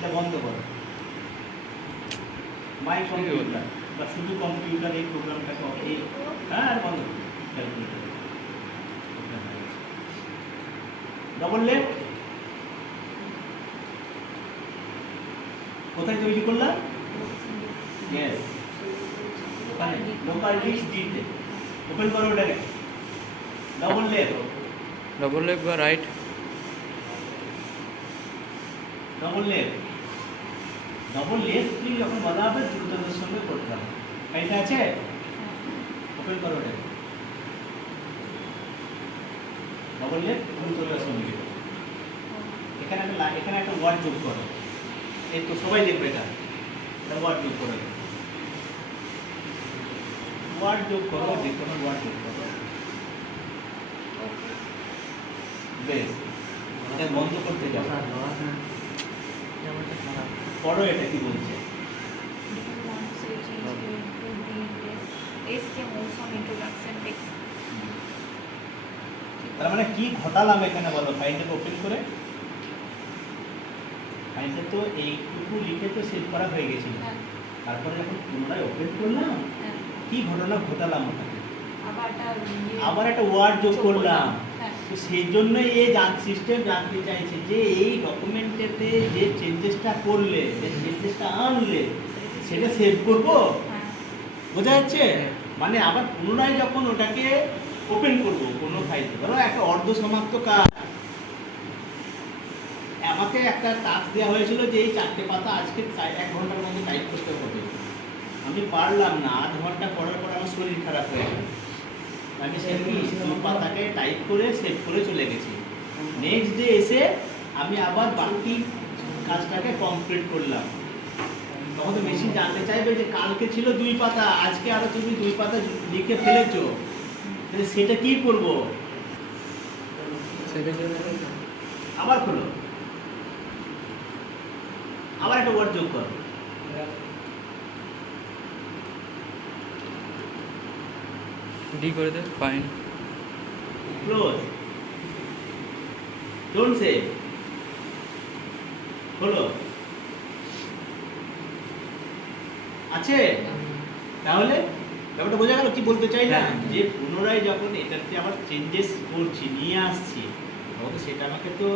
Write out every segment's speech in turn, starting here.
এটা বন্ধ করো। মাই কম্পিউটার বা শুধু কম্পিউটার এই প্রোগ্রামটাকে এই হ্যাঁ আর বন্ধ করো। ক্যালকুলেটর ডবল লেফট কোথায় তৈরি করলাম? ইয়েস, ওখানে লোকাল ডিস্ক ডিতে ওপেন করো ওটাকে। ডবল লেফট বা রাইট? ডবল লেফট ক্লিক যখন বলা হবে দ্রুততার সঙ্গে করতে হবে। ফাইলটা আছে? ওপেন করো ওটাকে। ডবল লেফট দ্রুততার সঙ্গে এখানে একটা ওয়ার্ড যোগ করো। এই তো সবাই দেখবে এটা ওয়ার্ড যোগ করো। ওয়ার্ড যোগ করো, যে কোনো ওয়ার্ড যোগ করো। বেশ, এটা বন্ধ করতে যাও। পড়ো এটা কি বলছে। তার মানে কি ঘটালাম এখানে বলো? ফাইলটাকে ওপেন করে ফাইলটা তো এইটুকু লিখে তো সেভ করা হয়ে গেছিল। তারপরে যখন পুনরায় ওপেন করলাম কি ঘটনা ঘটালাম? ওটাকে আবার একটা ওয়ার্ড যোগ করলাম। তো সেই জন্যই এই সিস্টেম জানতে চাইছে যে এই ডকুমেন্টেতে যে চেঞ্জেসটা করলে, যে চেঞ্জেসটা আনলে সেটা সেভ করবো। বোঝা যাচ্ছে? মানে আবার পুনরায় যখন ওটাকে ওপেন করবো কোনো ফাইলে, ধরো একটা অর্ধ সমাপ্ত কাজ, আমাকে একটা টাস্ক দেওয়া হয়েছিল যে এই 4টে পাতা আজকে 1 ঘন্টার মধ্যে টাইপ করতে হবে। আমি পারলাম না, আধ ঘন্টা পড়ার পর আমার শরীর খারাপ হয়ে গেল। আমি সেই পাতাকে টাইপ করে সেভ করে চলে গেছি। নেক্সট ডে এসে আমি আবার বাকি কাজটাকে কমপ্লিট করলাম। তখন তো মেশিন জানতে চাইবে যে কালকে ছিল 2 পাতা, আজকে আরো তুমি 2 পাতা লিখে ফেলেছো, সেটা কি করব? আবার খোলো, আবার একটা ওয়ার্ড যোগ করো। ডি করে দে, ফাইন, ক্লোজ, ডোন্ট সেভ, খোলো। আছে? তাহলে ব্যাপারটা বোঝা গেল কি বলতে চাইলাম? যে পুনরায় যখন এটাতে আবার চেঞ্জেস করছি, নিয়ে আসছি, তখন সেটা আমাকে তো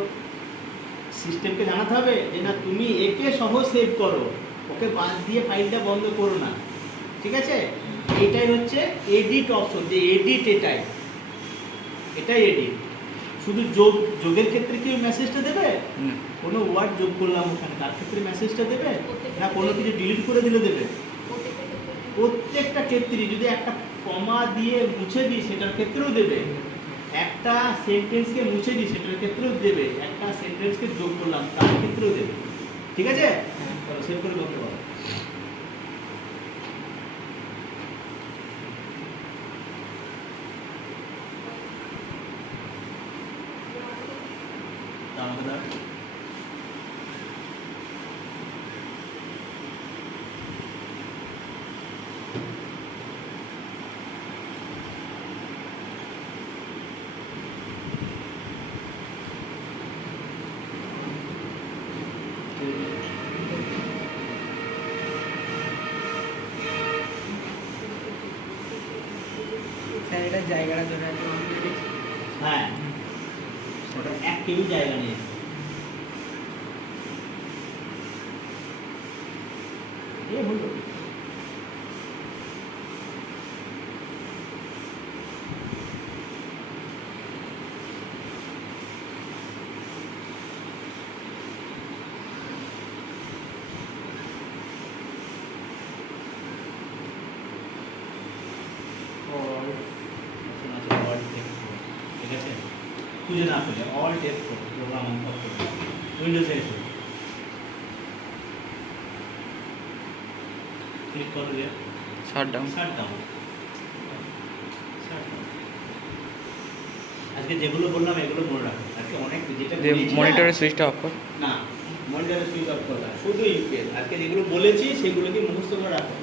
সিস্টেমকে জানাতে হবে যে না তুমি একে সহ সেভ করো, ওকে বাদ দিয়ে ফাইলটা বন্ধ করো না। ঠিক আছে? এটাই হচ্ছে এডিট অপশন, যে এডিট এটাই এডিট। শুধু যোগের ক্ষেত্রে কি মেসেজটা দেবে? কোনো ওয়ার্ড যোগ করলাম ওখানে, তার ক্ষেত্রে মেসেজটা দেবে না? কোনো কিছু ডিলিট করে দিলে দেবে? প্রত্যেকটা ক্ষেত্রে যদি একটা কমা দিয়ে মুছে দিই সেটার ক্ষেত্রেও দেবে, একটা সেন্টেন্সকে মুছে দিই সেটার ক্ষেত্রেও দেবে, একটা সেন্টেন্সকে যোগ করলাম তার ক্ষেত্রেও দেবে। ঠিক আছে? চলো সেভ করে বলতে পারো। আমাকে দাও। এটা জায়গাটা ধরে আছে। হ্যাঁ, ওটা 1 কেবি জায়গা নিয়ে এ হলো। ঠিক আছে? খুঁজে না পেলে অল টেপ করো, প্রোগ্রাম অন করো, উইন্ডোজে এসো, ক্লিক করো, দিয়ে শাট ডাউন। আজকে যেগুলো বললাম এগুলো মনে রাখো। আজকে অনেক যেটা মনিটরের সুইচটা অফ কর। না, মনিটরের সুইচ অফ করো, শুধু ইউপিএস। আজকে যেগুলো বলেছি সেগুলোকে মুখস্থ করে রাখো।